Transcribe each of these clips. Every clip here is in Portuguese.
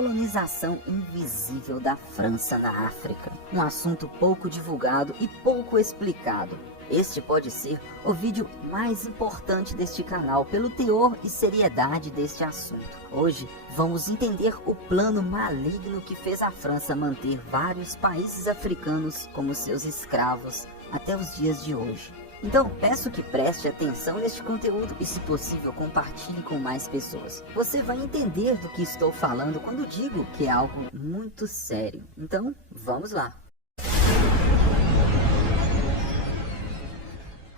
colonização invisível da França na África. Um assunto pouco divulgado e pouco explicado. Este pode ser o vídeo mais importante deste canal pelo teor e seriedade deste assunto. Hoje vamos entender o plano maligno que fez a França manter vários países africanos como seus escravos até os dias de hoje. Então peço que preste atenção neste conteúdo e, se possível, compartilhe com mais pessoas. Você vai entender do que estou falando quando digo que é algo muito sério. Então vamos lá!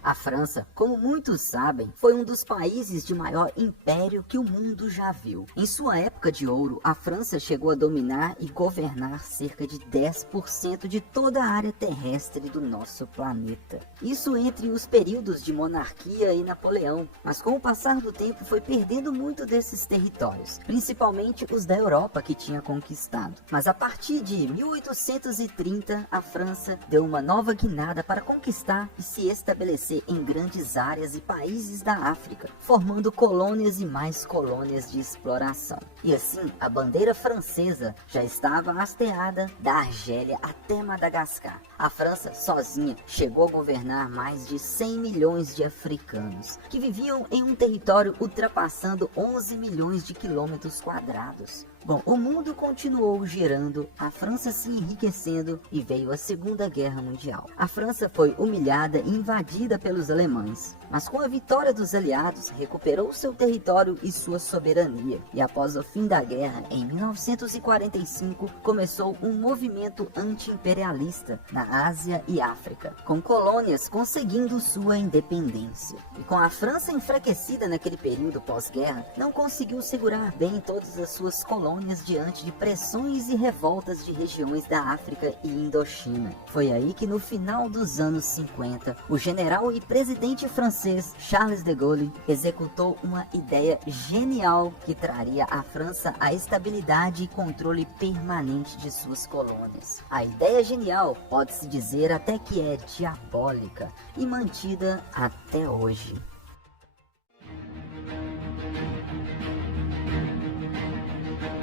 A França, como muitos sabem, foi um dos países de maior império que o mundo já viu. Em sua época de ouro, a França chegou a dominar e governar cerca de 10% de toda a área terrestre do nosso planeta. Isso entre os períodos de monarquia e Napoleão, mas com o passar do tempo foi perdendo muito desses territórios, principalmente os da Europa que tinha conquistado. Mas a partir de 1830, a França deu uma nova guinada para conquistar e se estabelecer em grandes áreas e países da África, formando colônias e mais colônias de exploração. E assim, a bandeira francesa já estava hasteada da Argélia até Madagascar. A França, sozinha, chegou a governar mais de 100 milhões de africanos, que viviam em um território ultrapassando 11 milhões de quilômetros quadrados. Bom, o mundo continuou girando, a França se enriquecendo e veio a Segunda Guerra Mundial. A França foi humilhada e invadida pelos alemães, mas com a vitória dos aliados recuperou seu território e sua soberania. E após o fim da guerra, em 1945, começou um movimento anti-imperialista na Ásia e África, com colônias conseguindo sua independência. E com a França enfraquecida naquele período pós-guerra, não conseguiu segurar bem todas as suas colônias diante de pressões e revoltas de regiões da África e Indochina. Foi aí que no final dos anos 50, o general e presidente francês Charles de Gaulle executou uma ideia genial que traria à França a estabilidade e controle permanente de suas colônias. A ideia genial pode-se dizer até que é diabólica e mantida até hoje.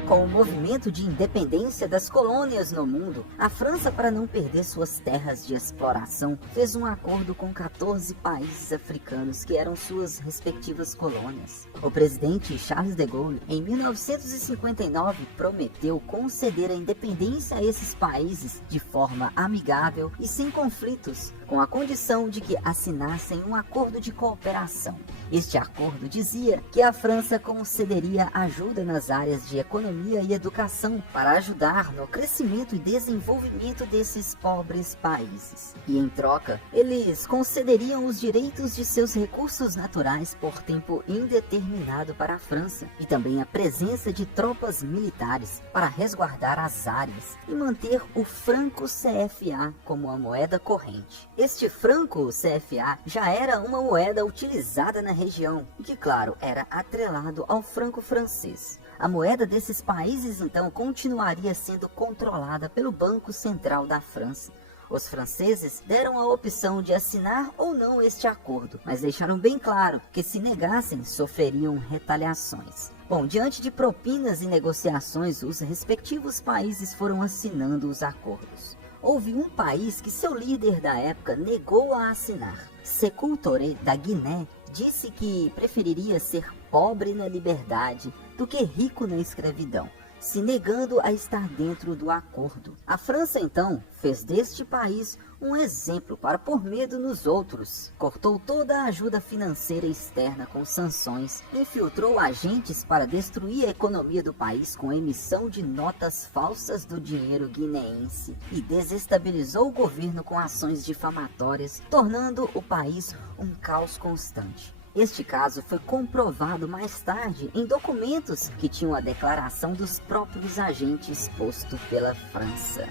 Com o movimento de independência das colônias no mundo, a França, para não perder suas terras de exploração, fez um acordo com 14 países africanos que eram suas respectivas colônias. O presidente Charles de Gaulle, em 1959, prometeu conceder a independência a esses países de forma amigável e sem conflitos, com a condição de que assinassem um acordo de cooperação. Este acordo dizia que a França concederia ajuda nas áreas de economia e educação para ajudar no crescimento e desenvolvimento desses pobres países. E em troca, eles concederiam os direitos de seus recursos naturais por tempo indeterminado para a França e também a presença de tropas militares para resguardar as áreas e manter o franco CFA como a moeda corrente. Este franco CFA já era uma moeda utilizada na região e que, claro, era atrelado ao franco francês. A moeda desses países, então, continuaria sendo controlada pelo Banco Central da França. Os franceses deram a opção de assinar ou não este acordo, mas deixaram bem claro que, se negassem, sofreriam retaliações. Bom, diante de propinas e negociações, os respectivos países foram assinando os acordos. Houve um país que seu líder da época negou a assinar. Sékou Touré, da Guiné, disse que preferiria ser pobre na liberdade do que rico na escravidão, se negando a estar dentro do acordo. A França, então, fez deste país um exemplo para pôr medo nos outros. Cortou toda a ajuda financeira externa com sanções, infiltrou agentes para destruir a economia do país com emissão de notas falsas do dinheiro guineense e desestabilizou o governo com ações difamatórias, tornando o país um caos constante. Este caso foi comprovado mais tarde em documentos que tinham a declaração dos próprios agentes posto pela França.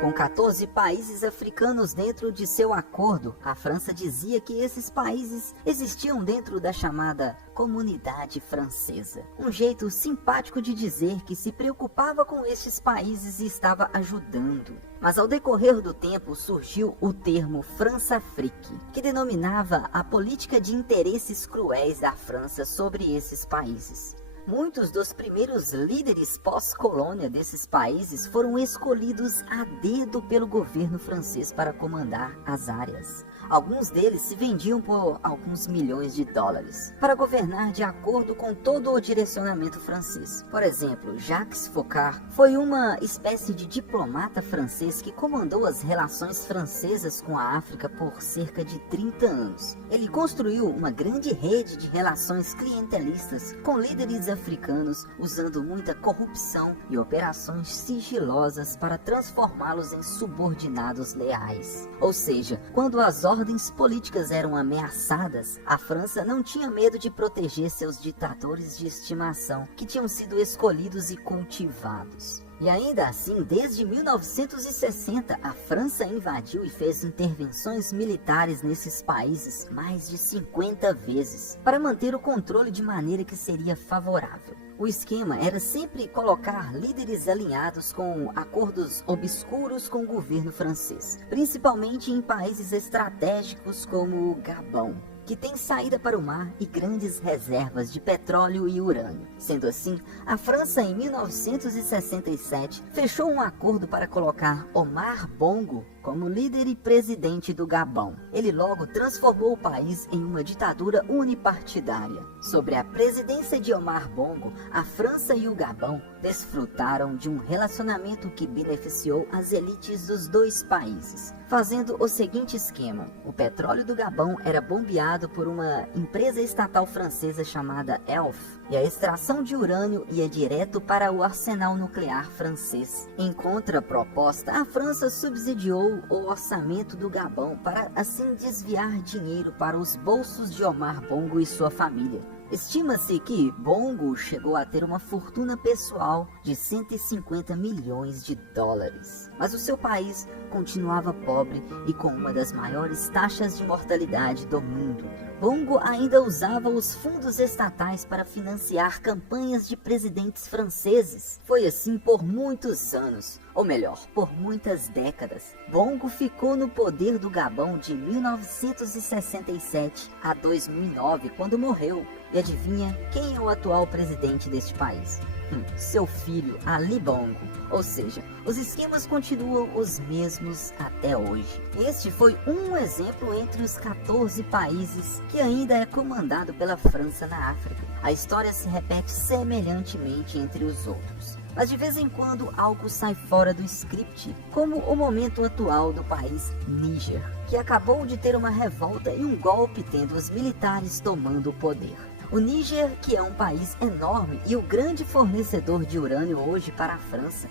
Com 14 países africanos dentro de seu acordo. A França dizia que esses países existiam dentro da chamada Comunidade Francesa. Um jeito simpático de dizer que se preocupava com estes países e estava ajudando. Mas ao decorrer do tempo surgiu o termo Françafrique, que denominava a política de interesses cruéis da França sobre esses países. Muitos dos primeiros líderes pós-colônia desses países foram escolhidos a dedo pelo governo francês para comandar as áreas. Alguns deles se vendiam por alguns milhões de dólares para governar de acordo com todo o direcionamento francês. Por exemplo, Jacques Foccart foi uma espécie de diplomata francês que comandou as relações francesas com a África por cerca de 30 anos. Ele construiu uma grande rede de relações clientelistas com líderes africanos, usando muita corrupção e operações sigilosas para transformá-los em subordinados leais. Ou seja, quando as ordens políticas eram ameaçadas, a França não tinha medo de proteger seus ditadores de estimação, que tinham sido escolhidos e cultivados. E ainda assim, desde 1960, a França invadiu e fez intervenções militares nesses países mais de 50 vezes, para manter o controle de maneira que seria favorável. O esquema era sempre colocar líderes alinhados com acordos obscuros com o governo francês, principalmente em países estratégicos como o Gabão, que tem saída para o mar e grandes reservas de petróleo e urânio. Sendo assim, a França em 1967 fechou um acordo para colocar Omar Bongo como líder e presidente do Gabão. Ele logo transformou o país em uma ditadura unipartidária. Sobre a presidência de Omar Bongo, a França e o Gabão desfrutaram de um relacionamento que beneficiou as elites dos dois países, fazendo o seguinte esquema: o petróleo do Gabão era bombeado por uma empresa estatal francesa chamada Elf, e a extração de urânio ia direto para o arsenal nuclear francês. Em contraproposta, a França subsidiou o orçamento do Gabão para assim desviar dinheiro para os bolsos de Omar Bongo e sua família. Estima-se que Bongo chegou a ter uma fortuna pessoal de 150 milhões de dólares. Mas o seu país continuava pobre e com uma das maiores taxas de mortalidade do mundo. Bongo ainda usava os fundos estatais para financiar campanhas de presidentes franceses. Foi assim por muitos anos, ou melhor, por muitas décadas. Bongo ficou no poder do Gabão de 1967 a 2009, quando morreu. E adivinha quem é o atual presidente deste país? Seu filho, Ali Bongo. Ou seja, os esquemas continuam os mesmos até hoje. Este foi um exemplo entre os 14 países que ainda é comandado pela França na África. A história se repete semelhantemente entre os outros. Mas de vez em quando algo sai fora do script, como o momento atual do país Níger, que acabou de ter uma revolta e um golpe, tendo os militares tomando o poder. O Níger, que é um país enorme e o grande fornecedor de urânio hoje para a França,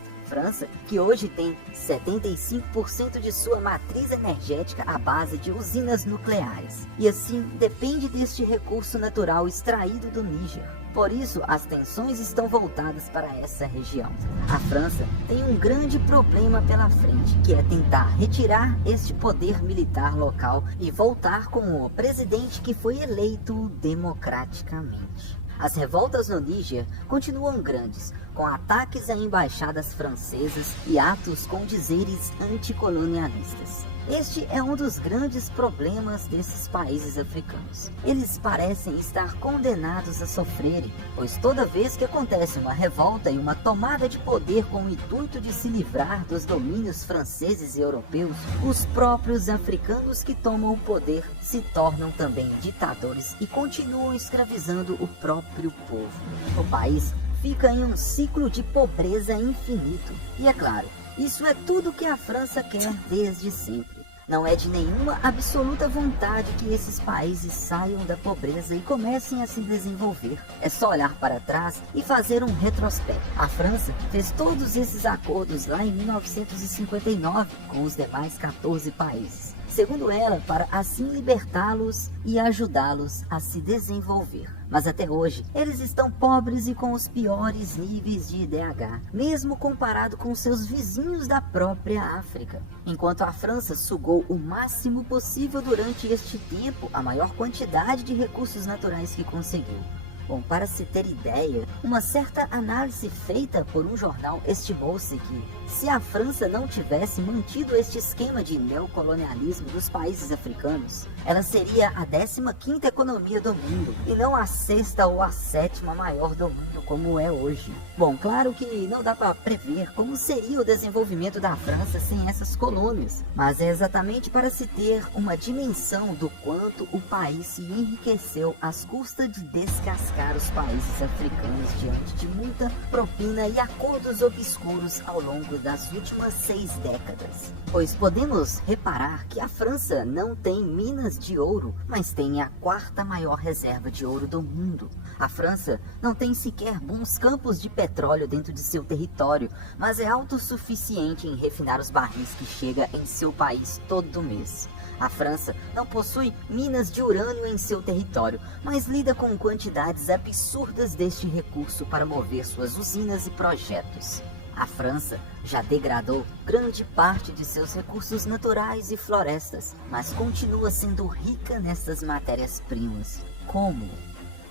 que hoje tem 75% de sua matriz energética à base de usinas nucleares, e assim depende deste recurso natural extraído do Níger. Por isso, as tensões estão voltadas para essa região. A França tem um grande problema pela frente, que é tentar retirar este poder militar local e voltar com o presidente que foi eleito democraticamente. As revoltas no Níger continuam grandes, com ataques a embaixadas francesas e atos com dizeres anticolonialistas. Este é um dos grandes problemas desses países africanos. Eles parecem estar condenados a sofrerem, pois toda vez que acontece uma revolta e uma tomada de poder com o intuito de se livrar dos domínios franceses e europeus, os próprios africanos que tomam o poder se tornam também ditadores e continuam escravizando o próprio povo. O país fica em um ciclo de pobreza infinito. E é claro, isso é tudo que a França quer desde sempre. Não é de nenhuma absoluta vontade que esses países saiam da pobreza e comecem a se desenvolver. É só olhar para trás e fazer um retrospecto. A França fez todos esses acordos lá em 1959 com os demais 14 países. segundo ela, para assim libertá-los e ajudá-los a se desenvolver. Mas até hoje, eles estão pobres e com os piores níveis de IDH, mesmo comparado com seus vizinhos da própria África. Enquanto a França sugou o máximo possível durante este tempo a maior quantidade de recursos naturais que conseguiu. Bom, para se ter ideia, uma certa análise feita por um jornal estimou-se que, se a França não tivesse mantido este esquema de neocolonialismo dos países africanos, ela seria a 15ª economia do mundo, e não a 6ª ou a 7ª maior do mundo como é hoje. Bom, claro que não dá para prever como seria o desenvolvimento da França sem essas colônias, mas é exatamente para se ter uma dimensão do quanto o país se enriqueceu às custas de descascar os países africanos diante de muita propina e acordos obscuros ao longo das últimas 6 décadas. Pois podemos reparar que a França não tem minas de ouro, mas tem a 4ª maior reserva de ouro do mundo. A França não tem sequer bons campos de petróleo dentro de seu território, mas é autossuficiente em refinar os barris que chega em seu país todo mês. A França não possui minas de urânio em seu território, mas lida com quantidades absurdas deste recurso para mover suas usinas e projetos. A França já degradou grande parte de seus recursos naturais e florestas, mas continua sendo rica nessas matérias-primas. Como?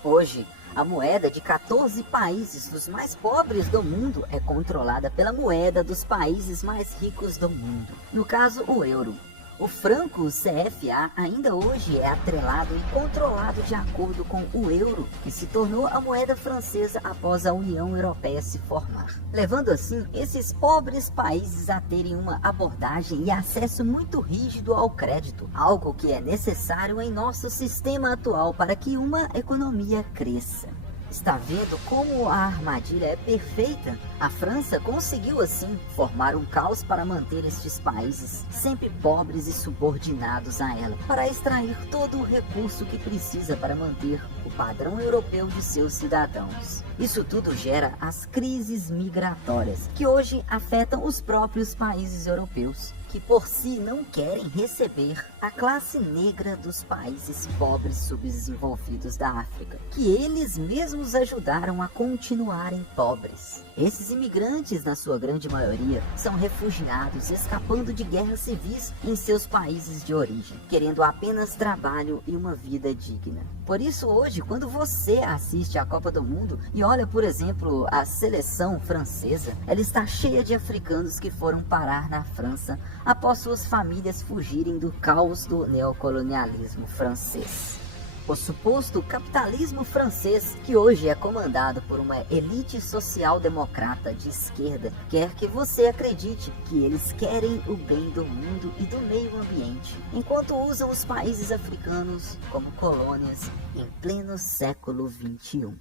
Hoje, a moeda de 14 países dos mais pobres do mundo é controlada pela moeda dos países mais ricos do mundo, no caso o euro. O franco CFA ainda hoje é atrelado e controlado de acordo com o euro, que se tornou a moeda francesa após a União Europeia se formar, levando assim esses pobres países a terem uma abordagem e acesso muito rígido ao crédito, algo que é necessário em nosso sistema atual para que uma economia cresça. Está vendo como a armadilha é perfeita? A França conseguiu assim formar um caos para manter estes países sempre pobres e subordinados a ela, para extrair todo o recurso que precisa para manter o padrão europeu de seus cidadãos. Isso tudo gera as crises migratórias, que hoje afetam os próprios países europeus, que por si não querem receber a classe negra dos países pobres subdesenvolvidos da África, que eles mesmos ajudaram a continuarem pobres. Esses imigrantes, na sua grande maioria, são refugiados escapando de guerras civis em seus países de origem, querendo apenas trabalho e uma vida digna. Por isso hoje, quando você assiste à Copa do Mundo e olha, por exemplo, a seleção francesa, ela está cheia de africanos que foram parar na França após suas famílias fugirem do caos do neocolonialismo francês. O suposto capitalismo francês, que hoje é comandado por uma elite social-democrata de esquerda, quer que você acredite que eles querem o bem do mundo e do meio ambiente, enquanto usam os países africanos como colônias em pleno século XXI.